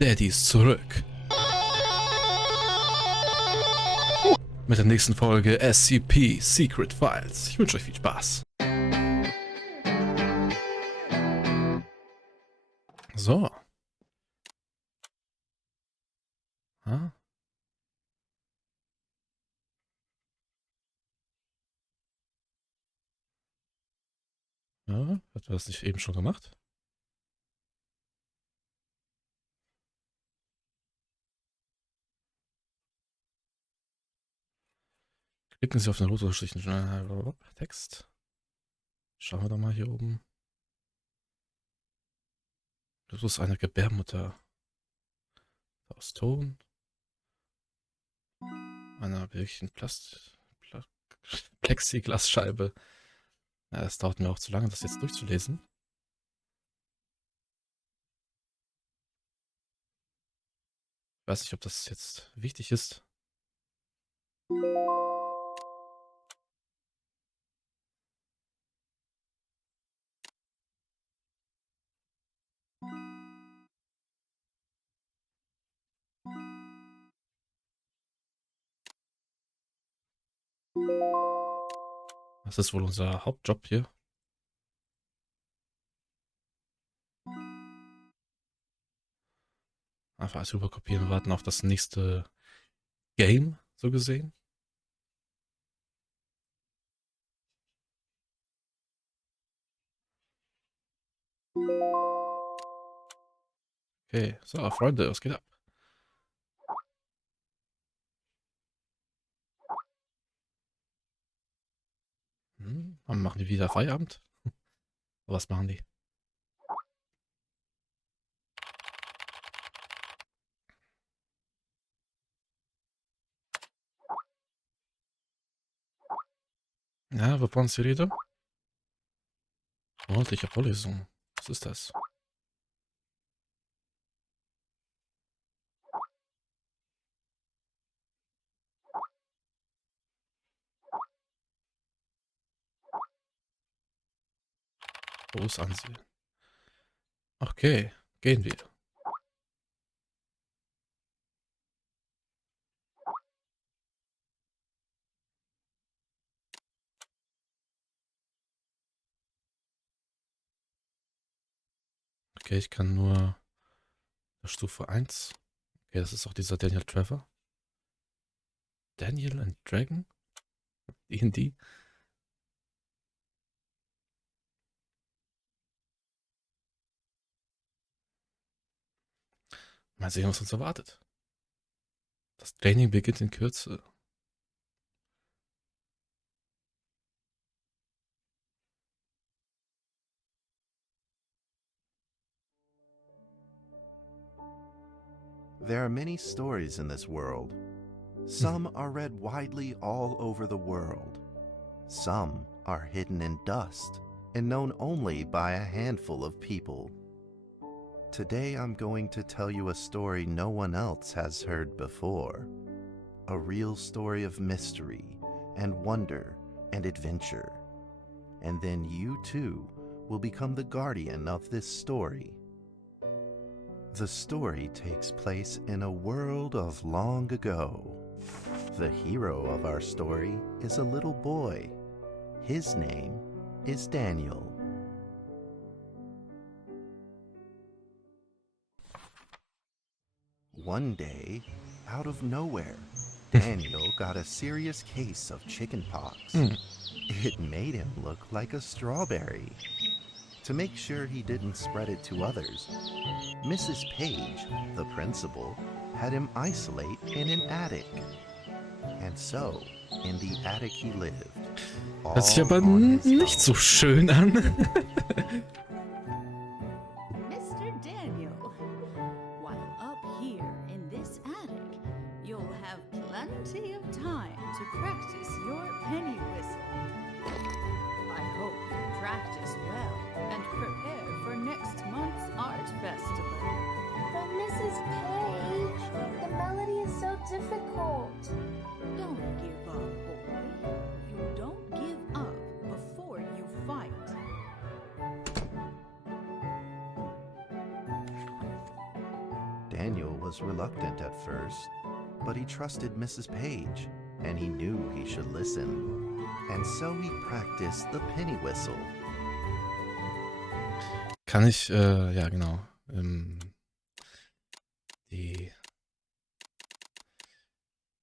Daddy ist zurück. Mit der nächsten Folge SCP Secret Files. Ich wünsche euch viel Spaß. So. Ja. Ja, hat er das nicht eben schon gemacht? Klicken Sie auf den rot unterstrichen Text. Schauen wir doch mal hier oben. Das ist eine Gebärmutter aus Ton. Einer wirklichen Plexiglasscheibe. Ja, das dauert mir auch zu lange, das jetzt durchzulesen. Ich weiß nicht, ob das jetzt wichtig ist. Das ist wohl unser Hauptjob hier. Einfach alles rüberkopieren und warten auf das nächste Game, so gesehen. Okay, so, Freunde, was geht ab? Wann machen die wieder Feierabend? Was machen die? Ja, wovon ist die Rede? Ordentliche Vorlesung. Was ist das? Groß ansehen. Okay, gehen wir. Okay, ich kann nur Stufe 1. Okay, das ist auch dieser Daniel Trevor. Daniel and Dragon? Indie? Mal sehen, was uns erwartet. Das Training beginnt in Kürze. There are many stories in this world. Some are read widely all over the world. Some are hidden in dust and known only by a handful of people. Today I'm going to tell you a story no one else has heard before. A real story of mystery and wonder and adventure. And then you too will become the guardian of this story. The story takes place in a world of long ago. The hero of our story is a little boy. His name is Daniel. One day, out of nowhere, Daniel got a serious case of chickenpox. It made him look like a strawberry. To make sure he didn't spread it to others, Mrs. Page, the principal, had him isolate in an attic. And so, in the attic he lived. Hört sich aber nicht so schön an. Mr. Daniel, while up here in this attic, you'll have plenty of time to practice your penny whistle. I hope you practice well and prepare for next month's art festival. But Mrs. Page, the melody is so difficult. Don't give up, boy. You don't give up before you fight. Daniel was reluctant at first, but he trusted Mrs. Page, and he knew he should listen. And so he practiced the penny whistle. Kann ich, ja genau, die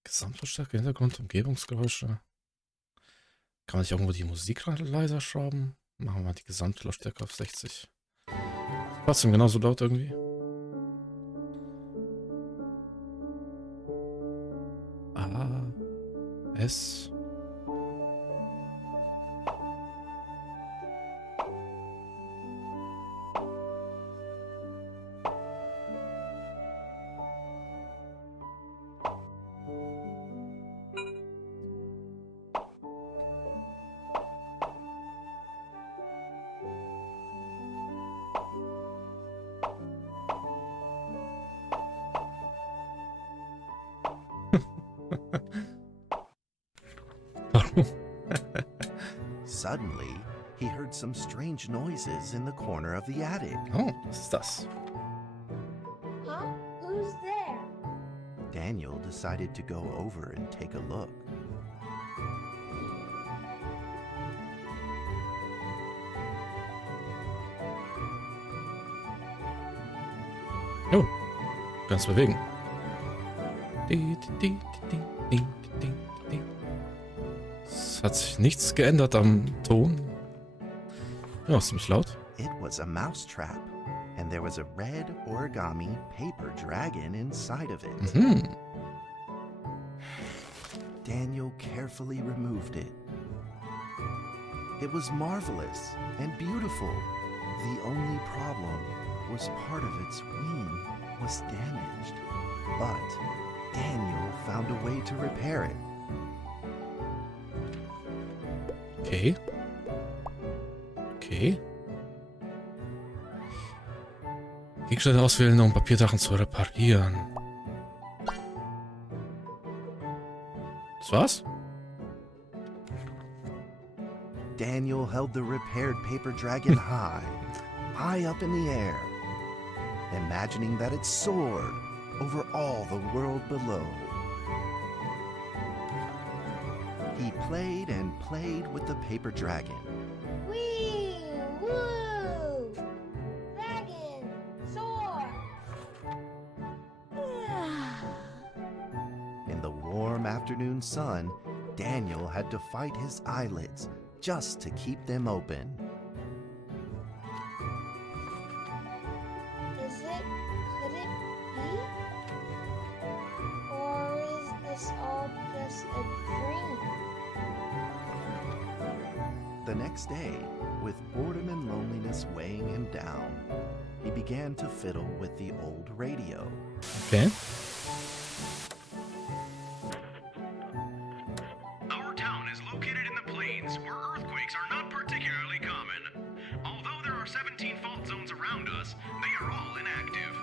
Gesamtlautstärke, Hintergrund, Umgebungsgeräusche. Kann man nicht irgendwo die Musik leiser schrauben? Machen wir mal die Gesamtlautstärke auf 60. Trotzdem genauso laut irgendwie. A, S. Suddenly, he heard some strange noises in the corner of the attic. Oh, was ist das? Huh? Who's there? Daniel decided to go over and take a look. Jo, kannst bewegen. Es hat sich nichts geändert am Ton. Ja, ist ziemlich laut. It was a mousetrap, and there was a red origami paper dragon inside of it. Mhm. Daniel carefully removed it. It was marvelous and beautiful. The only problem was part of its wing was damaged. But Daniel found a way to repair it. Okay. Okay. Gegenstände auswählen, um Papierdrachen zu reparieren. Das war's? Daniel held the repaired paper dragon high up in the air, imagining that it soared over all the world below. He played and played with the paper dragon. Wee! Woo! Dragon! Soar! In the warm afternoon sun, Daniel had to fight his eyelids just to keep them open. Is it? Could it be? Or is this all just a dream? The next day, with boredom and loneliness weighing him down, he began to fiddle with the old radio. Okay. Our town is located in the plains where earthquakes are not particularly common. Although there are 17 fault zones around us, they are all inactive.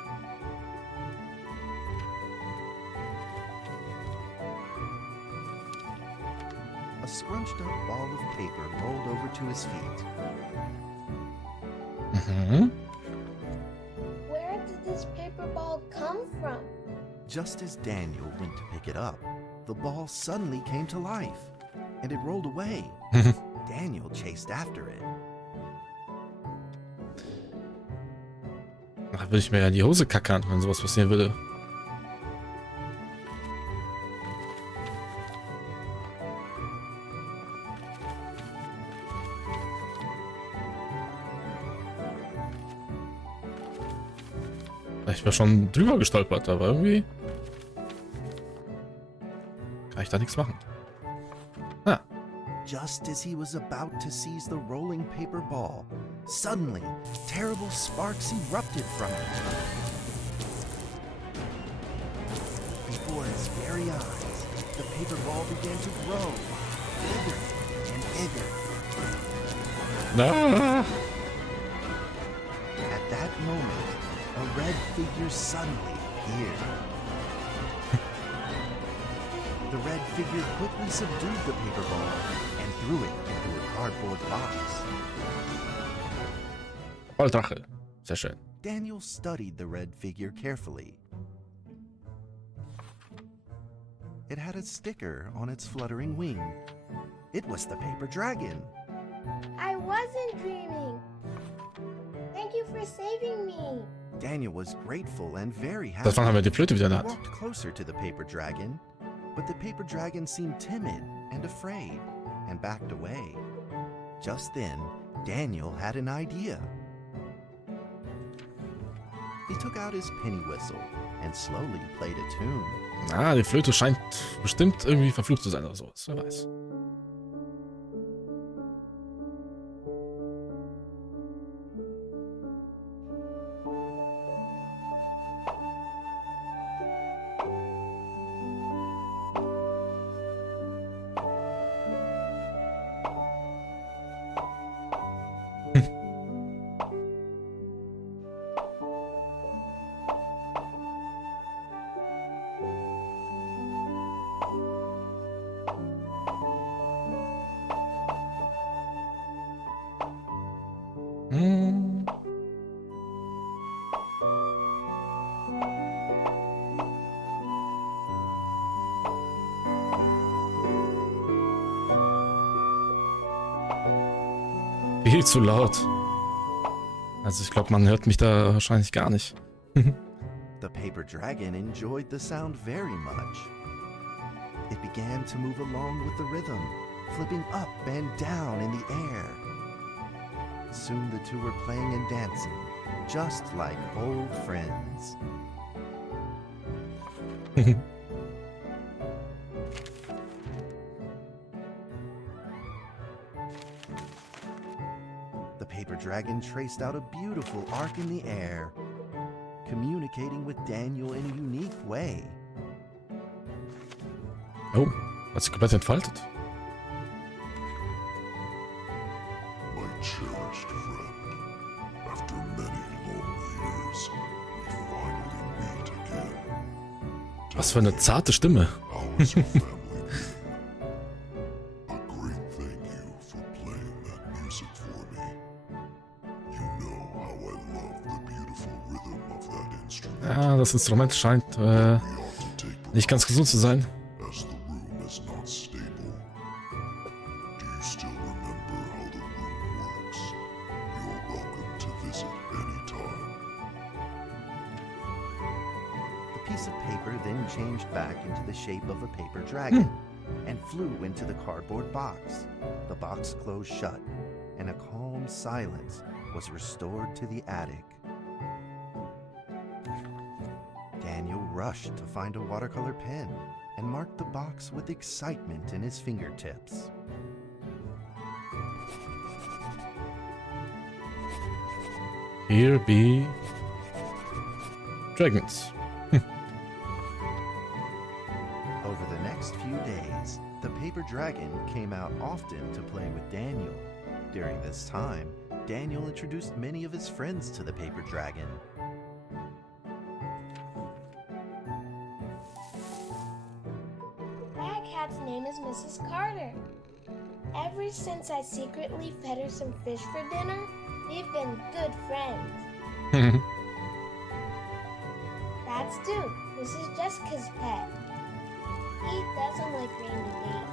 A scrunched up ball of paper rolled over to his feet. Mhm. Where did this paper ball come from? Just as Daniel went to pick it up, the ball suddenly came to life, and it rolled away. Daniel chased after it. Da würde ich mir ja in die Hose kackern, wenn sowas passieren würde. Ich wäre schon drüber gestolpert, aber irgendwie kann ich da nichts machen. Ah, Just as he was about to seize the rolling paper ball, suddenly, terrible sparks erupted from it. Before his very eyes, the paper ball began to grow, bigger and bigger. ah. At that moment, a red figure suddenly appeared. The red figure quickly subdued the paper ball and threw it into a cardboard box. Volldrache. Sehr schön. Daniel studied the red figure carefully. It had a sticker on its fluttering wing. It was the paper dragon. I wasn't dreaming. Thank you for saving me. Daniel was grateful and very happy. Das waren haben wir die Flöte wieder He da. walked closer to the paper dragon, but the paper dragon seemed timid and afraid and backed away. Just then, Daniel had an idea. He took out his penny whistle and slowly played a tune. Ah, die Flöte scheint bestimmt irgendwie verflucht zu sein oder sowas. Wer weiß. Hm. Viel zu laut. Also ich glaube, man hört mich da wahrscheinlich gar nicht. The paper dragon enjoyed the sound very much. It began to move along with the rhythm, flipping up and down in the air. Soon the two were playing and dancing, just like old friends. The paper dragon traced out a beautiful arc in the air, communicating with Daniel in a unique way. Oh, hat sich komplett entfaltet. My cherished friend, after many long years, we finally meet again. Was für eine zarte Stimme. How is your family? A great thank you for playing that music for me. You know how I love the beautiful rhythm of that instrument. Ja, das Instrument scheint We ought to take nicht ganz gesund zu sein. as the room is not stable. Do you still remember how the room works? You're welcome to visit anytime. The piece of paper then changed back into the shape of a paper dragon and flew into the cardboard box. The box closed shut, and a calm silence was restored to the attic. Daniel rushed to find a watercolor pen and marked the box with excitement in his fingertips. Here be dragons. Over the next few days, the paper dragon came out often to play with Daniel. During this time, Daniel introduced many of his friends to the paper dragon. That cat's name is Mrs. Carter. Ever since I secretly fed her some fish for dinner, we've been good friends. That's Duke. This is Jessica's pet. He doesn't like Randy Dave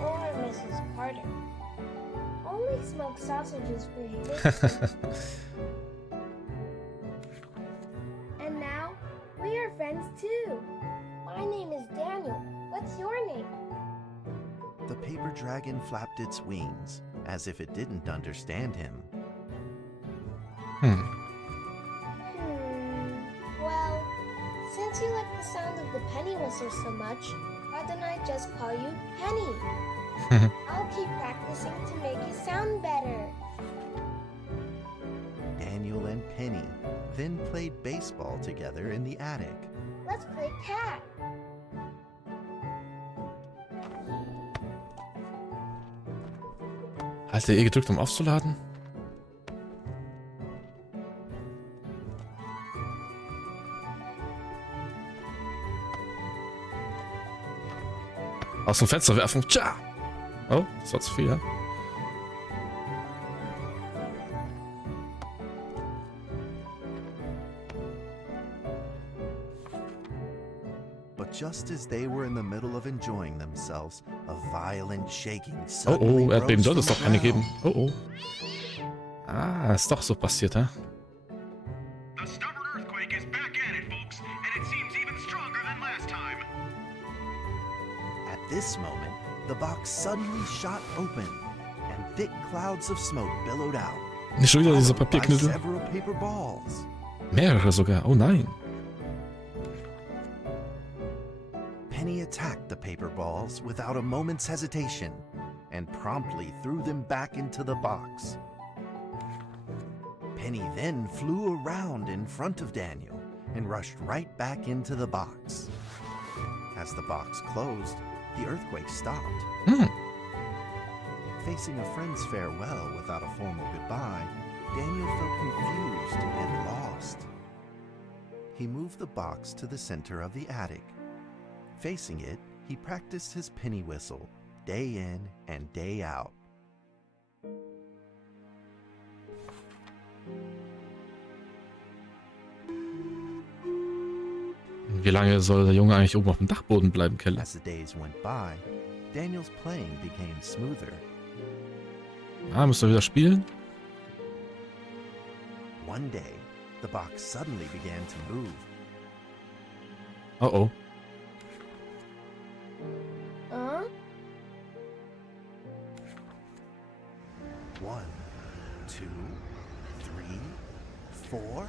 or Mrs. Carter. Only smoked sausages for his. And now we are friends too. My name is Daniel. What's your name? The paper dragon flapped its wings, as if it didn't understand him. Well, since you like the sound of the penny whistle so much, why don't I just call you Penny? I'll keep practicing to make you sound better. Daniel and Penny then played baseball together in the attic. Let's play cat. Hast du E gedrückt, um aufzuladen? Aus dem Fenster werfen. Tja! Oh, das war zu viel, ja? just as they were in the middle of enjoying themselves, a violent shaking Oh, suddenly oh, Erdbeben rose sollte es from doch the keine ground. geben. Oh, oh. Ah, ist doch so passiert, hä? The stubborn earthquake is back at it, folks, and it seems even stronger than last time. At this moment, the box suddenly shot open, and thick clouds of smoke billowed out, Nicht schon wieder diese followed by Papierknüttel. several paper balls. Mehrere sogar. Oh nein. Penny attacked the paper balls without a moment's hesitation and promptly threw them back into the box. Penny then flew around in front of Daniel and rushed right back into the box. As the box closed, the earthquake stopped. Hm. Facing a friend's farewell without a formal goodbye, Daniel felt confused and lost. He moved the box to the center of the attic. Facing it, he practiced his penny whistle, day in and day out. Wie lange soll der Junge eigentlich oben auf dem Dachboden bleiben, Keller? As the days went by, Daniel's playing became smoother. Ah, müsst ihr wieder spielen? One day, the box suddenly began to move. Oh, oh. Huh? 1, 2, 3, 4.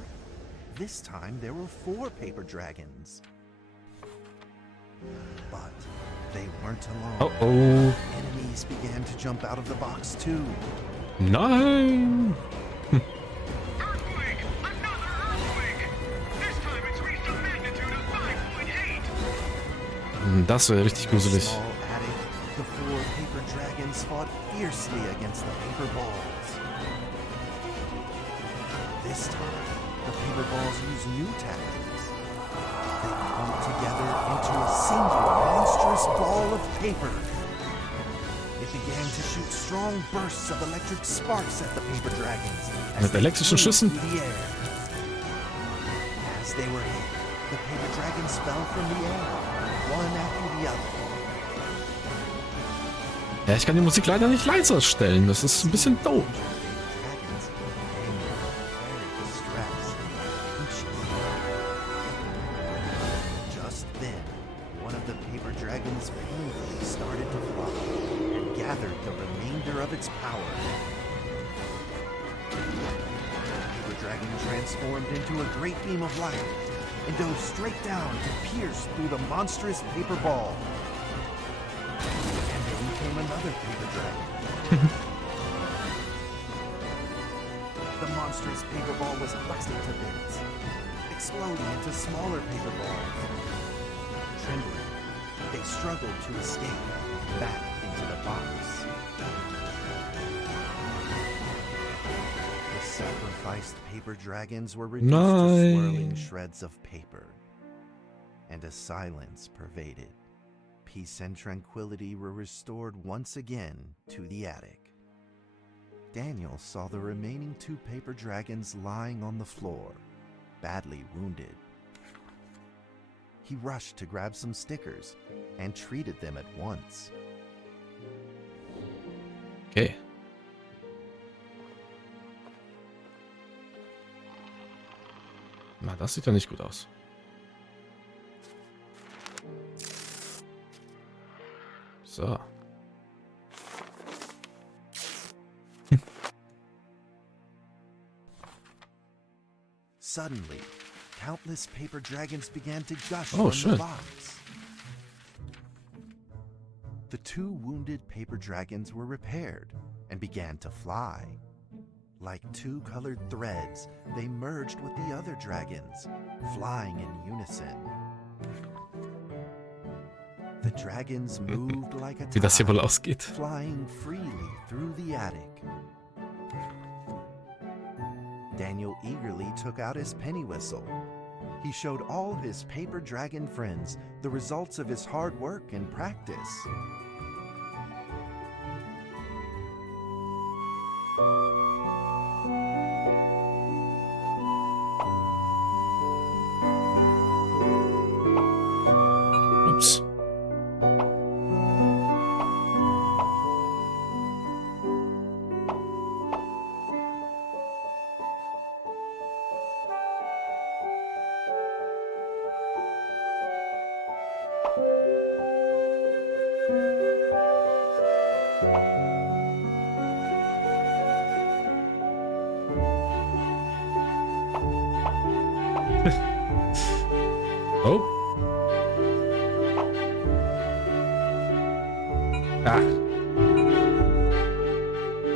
This time there were 4 paper dragons. But they weren't alone. Oh, oh. Enemies began to jump out of the box too. Nein! Earthquake! Another earthquake! This time it's reached a magnitude of 5.8. Das wäre richtig In a gruselig. small attic, the 4 paper dragons fought fiercely against the paper balls. This time, the paper balls used new tactics. They clumped together into a single monstrous ball of paper. It began to shoot strong bursts of electric sparks at the paper dragons as Mit they elektrischen flew Schüssen? through the air. As they were hit, the paper dragons fell from the air, one after the other. Ja, ich kann die Musik leider nicht leiser stellen. Das ist ein bisschen doof. Dragons, angry, very distressed, anxious. Just then, one of the paper dragons painfully started to fly and gathered the remainder of its power. The paper dragon transformed into a great beam of light and dove straight down to pierce through the monstrous paper ball. And then came another paper dragon. The monstrous paper ball was busted to bits, exploding into smaller paper balls. Trembling, they struggled to escape back into the box. The sacrificed paper dragons were reduced to swirling Nein. shreds of paper, and a silence pervaded. Peace and tranquility were restored once again to the attic. Daniel saw the remaining 2 paper dragons lying on the floor, badly wounded. He rushed to grab some stickers and treated them at once. Okay. Na, das sieht ja nicht gut aus. So. Suddenly, countless paper dragons began to gush Oh, from shit. the box. The 2 wounded paper dragons were repaired and began to fly. Like 2 colored threads, they merged with the other dragons, flying in unison. The dragons moved like a Wie das hier wohl tide, ausgeht. flying freely through the attic. Daniel eagerly took out his penny whistle. He showed all his paper dragon friends the results of his hard work and practice. Oh. Ah.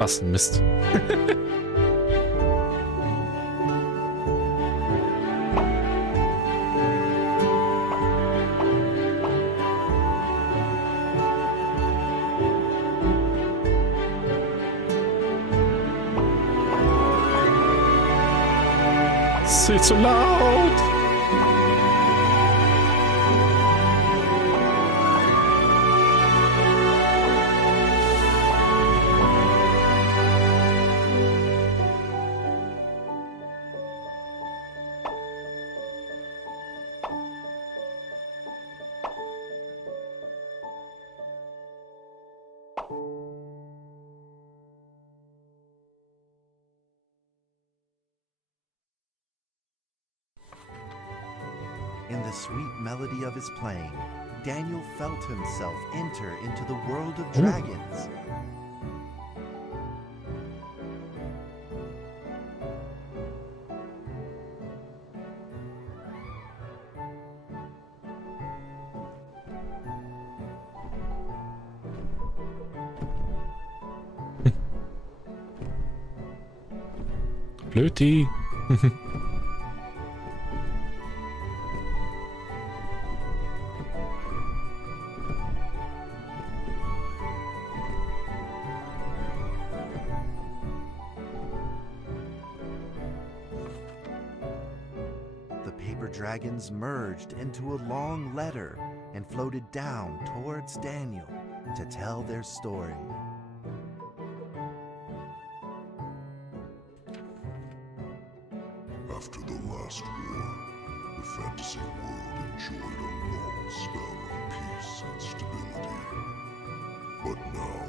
Was ein Mist. Das ist zu laut. In the sweet melody of his playing, Daniel felt himself enter into the world of dragons. Blödi. The paper dragons merged into a long letter and floated down towards Daniel to tell their story. After the last war, the fantasy world enjoyed a long spell of peace and stability. But now,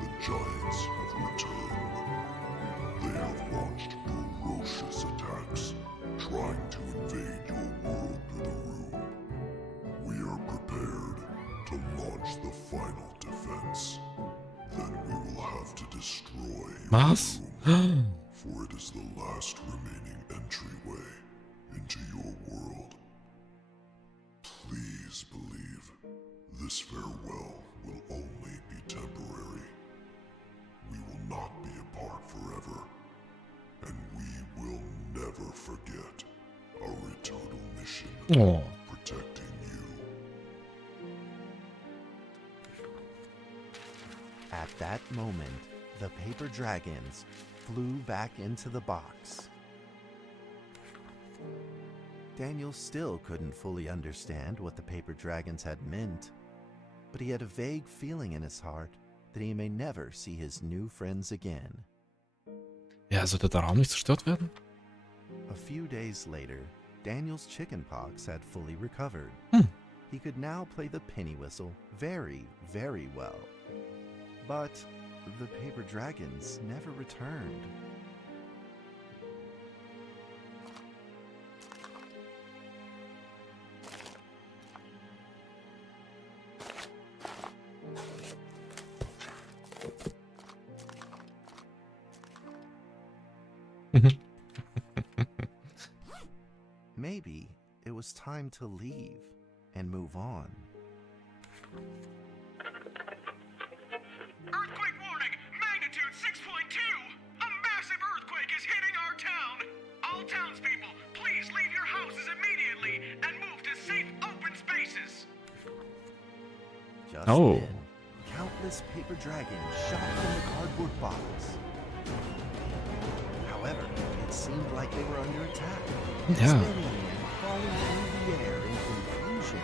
the giants have returned. They have launched ferocious attacks, trying to invade your world through the room. We are prepared to launch the final defense. Then we will have to destroy your Was? room, for it is the last remaining entryway into your world. Please believe this farewell will only be temporary. We will not be apart forever, and we will never forget our eternal mission Oh. of protecting you. At that moment, the paper dragons flew back into the box. Daniel still couldn't fully understand what the paper dragons had meant, but he had a vague feeling in his heart that he may never see his new friends again. Ja, sollte der Raum nicht zerstört werden? A few days later, Daniel's chickenpox had fully recovered. He could now play the penny whistle very, very well. But the paper dragons never returned. Maybe it was time to leave and move on. Earthquake warning! Magnitude 6.2! A massive earthquake is hitting our town! All townspeople, please leave your houses immediately and move to safe open spaces! Just Oh. then, countless paper dragons shot from the cardboard box. However, it seemed like they were under attack, Yeah. spinning and falling through the air in confusion.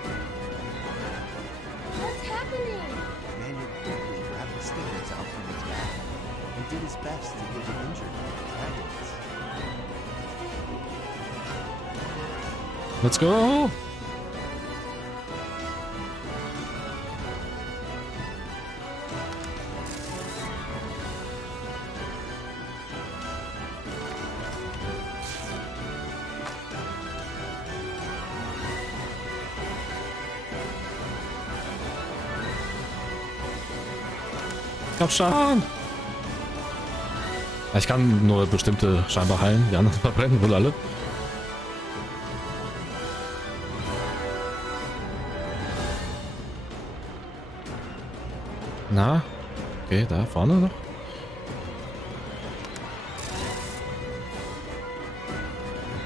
What's happening? Daniel quickly grabbed the stickers out from his bag and did his best to give the injured dragons. Let's go! Komm schon! Ich kann nur bestimmte scheinbar heilen, die anderen verbrennen wohl alle. Na? Okay, da vorne noch.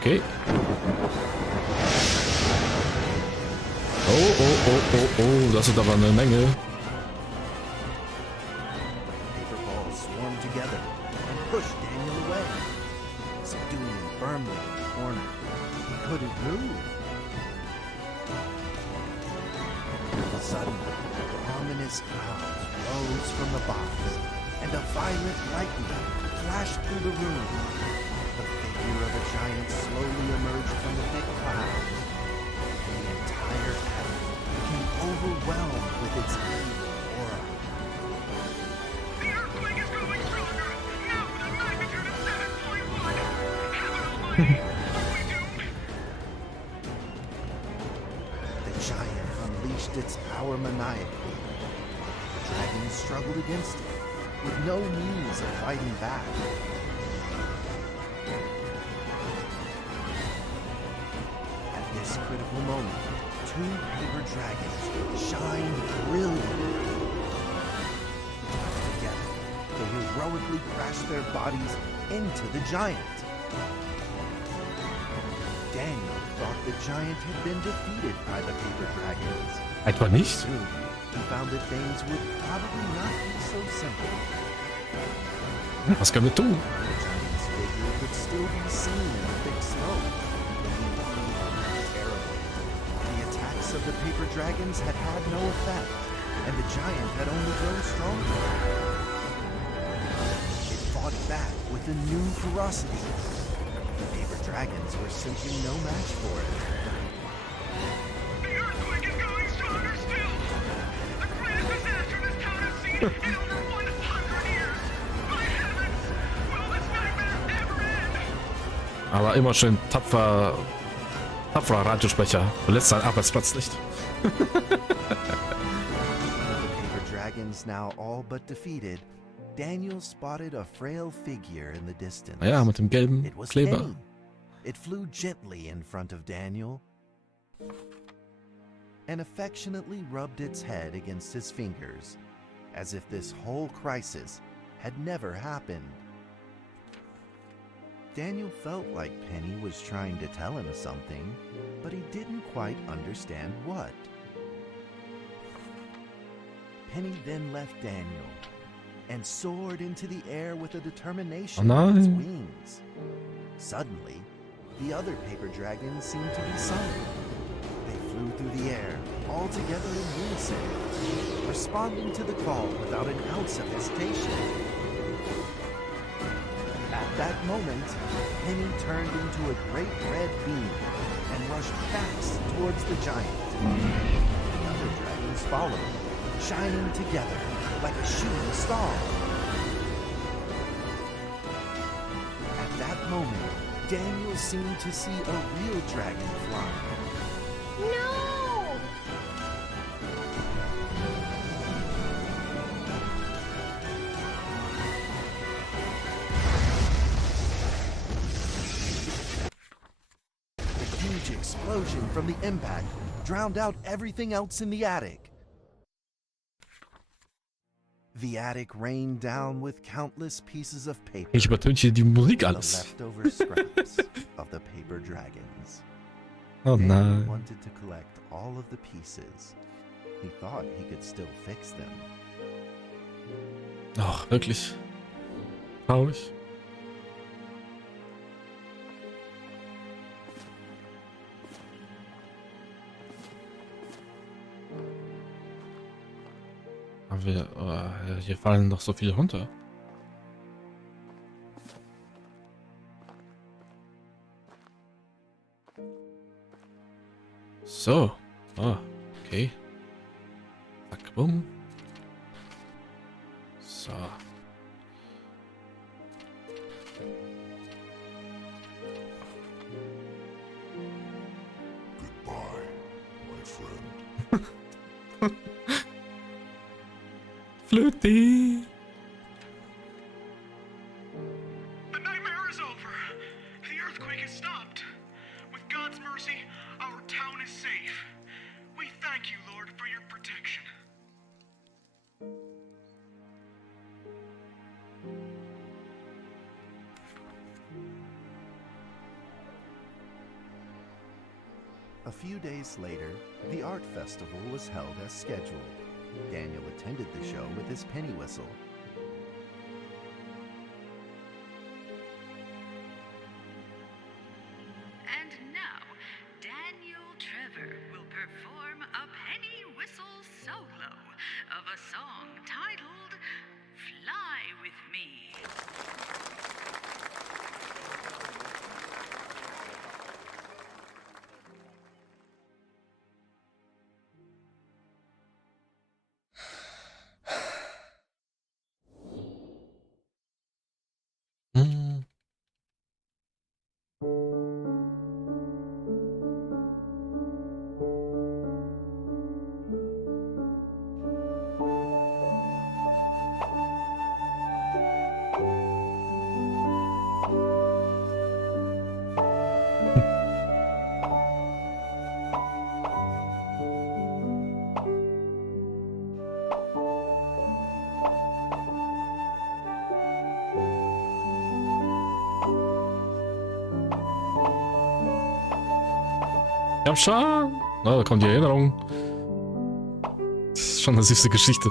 Okay. Oh, oh, oh, oh, oh, das ist aber eine Menge. Paper balls swarmed together and pushed Daniel away, subduing him firmly in the corner. He couldn't move. Suddenly, ominous clouds rose from the box, and a violent lightning flashed through the room. The figure of a giant slowly emerged from the thick clouds, and the entire attic became overwhelmed with its evil aura. The earthquake is growing stronger, now with a magnitude of 7.1. Heaven almighty, are we doomed? The giant unleashed its power maniacally. The dragon struggled against it, with no means of fighting back. At this critical moment, two paper dragons shined brilliantly. Together, they heroically crashed their bodies into the giant. Daniel thought the giant had been defeated by the paper dragons. Etwa nicht? Soon, he found that things would probably not be so simple. Was können wir tun? The giant's figure could still be seen in the thick smoke. Terrible. The attacks of the paper dragons had had no effect, and the giant had only grown stronger. It fought back with a new ferocity. The paper dragons were simply no match for it. The earthquake is going stronger still. The greatest disaster this town has seen in over 100 years. My heavens, will this nightmare ever end? Aber immer schön tapferer Radiosprecher. Verletzt seinen Arbeitsplatz nicht. With the paper dragons now all but defeated, Daniel spotted a frail figure in the distance. Ja, mit dem gelben It was Kleber. Penny. It flew gently in front of Daniel and affectionately rubbed its head against his fingers, as if this whole crisis had never happened. Daniel felt like Penny was trying to tell him something, but he didn't quite understand what. Penny then left Daniel and soared into the air with a determination in its wings. Suddenly, the other paper dragons seemed to be summoned. They flew through the air, all together in unison, responding to the call without an ounce of hesitation. At that moment, Penny turned into a great red beam and rushed fast towards the giant. The other dragons followed, shining together like a shooting star. At that moment, Daniel seemed to see a real dragon fly. No! The huge explosion from the impact drowned out everything else in the attic. The attic rained down with countless pieces of paper. Ich übertöne hier die Musik The alles. leftover scraps of the paper dragons. Oh Daniel nein. wanted to collect all of the pieces. He thought he could still fix them. Ach, wirklich. Traurig. Aber hier fallen noch so viele runter. So. Ah, okay. Zack, bumm. So. Goodbye, my friend. Flöti. The nightmare is over. The earthquake has stopped. With God's mercy, our town is safe. We thank you, Lord, for your protection. A few days later, the art festival was held as scheduled. Daniel attended the show with his penny whistle. And now, Daniel Trevor will perform a penny whistle solo of a song titled Fly With Me. Hm. Ja, schon. Na, da kommt die Erinnerung. Das ist schon eine süße Geschichte.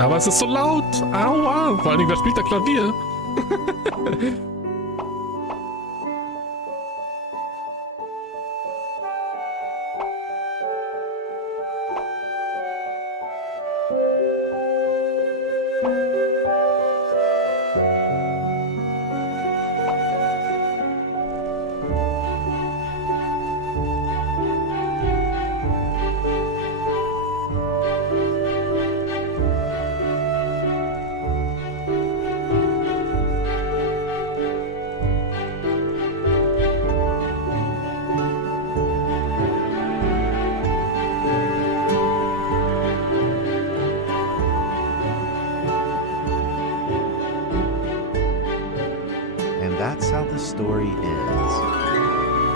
Aber es ist so laut. Aua. Vor allen Dingen, wer spielt da Klavier? And that's how the story ends.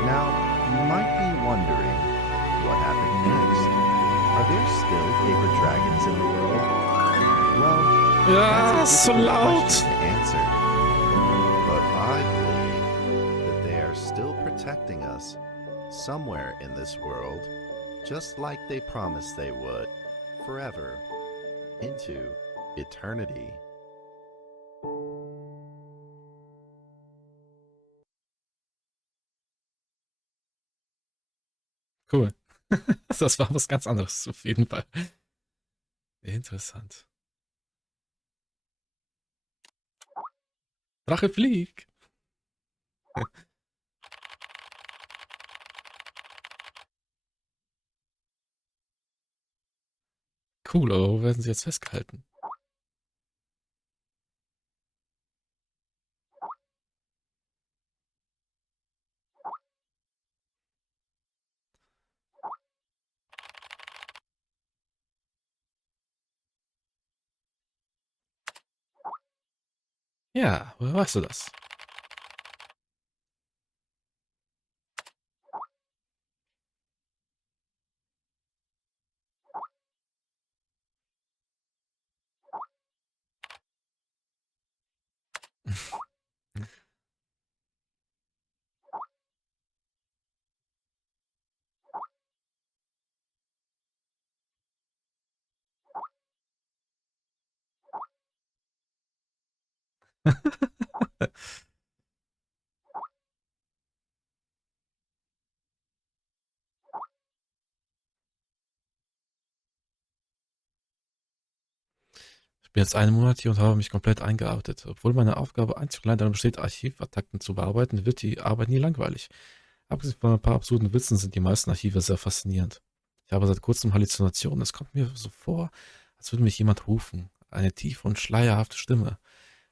Now, you might be wondering, what happened next? Are there still paper dragons in the world? Well, Ja, that's a so difficult laut. question to answer. But I believe that they are still protecting us somewhere in this world, just like they promised they would, forever, into eternity. Cool. Das war was ganz anderes, auf jeden Fall. Interessant. Drache flieg. Cool, aber wo werden sie jetzt festgehalten? Ja, woher weißt du das? Ich bin jetzt 1 Monat hier und habe mich komplett eingearbeitet. Obwohl meine Aufgabe einzig allein darin besteht, Archivattacken zu bearbeiten, wird die Arbeit nie langweilig. Abgesehen von ein paar absurden Witzen sind die meisten Archive sehr faszinierend. Ich habe seit kurzem Halluzinationen. Es kommt mir so vor, als würde mich jemand rufen. Eine tiefe und schleierhafte Stimme.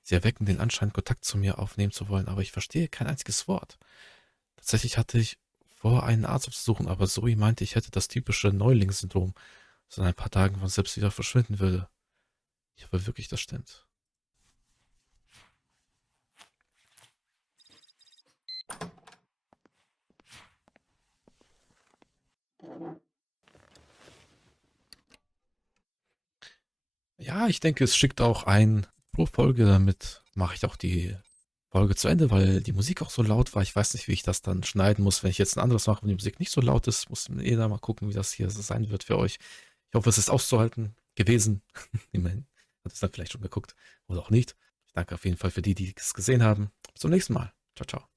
Sie erwecken den Anschein, Kontakt zu mir aufnehmen zu wollen, aber ich verstehe kein einziges Wort. Tatsächlich hatte ich vor, einen Arzt aufzusuchen, aber Zoe meinte, ich hätte das typische Neuling-Syndrom, das in ein paar Tagen von selbst wieder verschwinden würde. Ich hoffe wirklich, das stimmt. Ja, ich denke, es schickt auch ein pro Folge, damit mache ich auch die Folge zu Ende, weil die Musik auch so laut war. Ich weiß nicht, wie ich das dann schneiden muss, wenn ich jetzt ein anderes mache, wenn die Musik nicht so laut ist. Muss jeder mal gucken, wie das hier so sein wird für euch. Ich hoffe, es ist auszuhalten gewesen. Immerhin hat es dann vielleicht schon geguckt oder auch nicht. Ich danke auf jeden Fall für die, die es gesehen haben. Bis zum nächsten Mal. Ciao, ciao.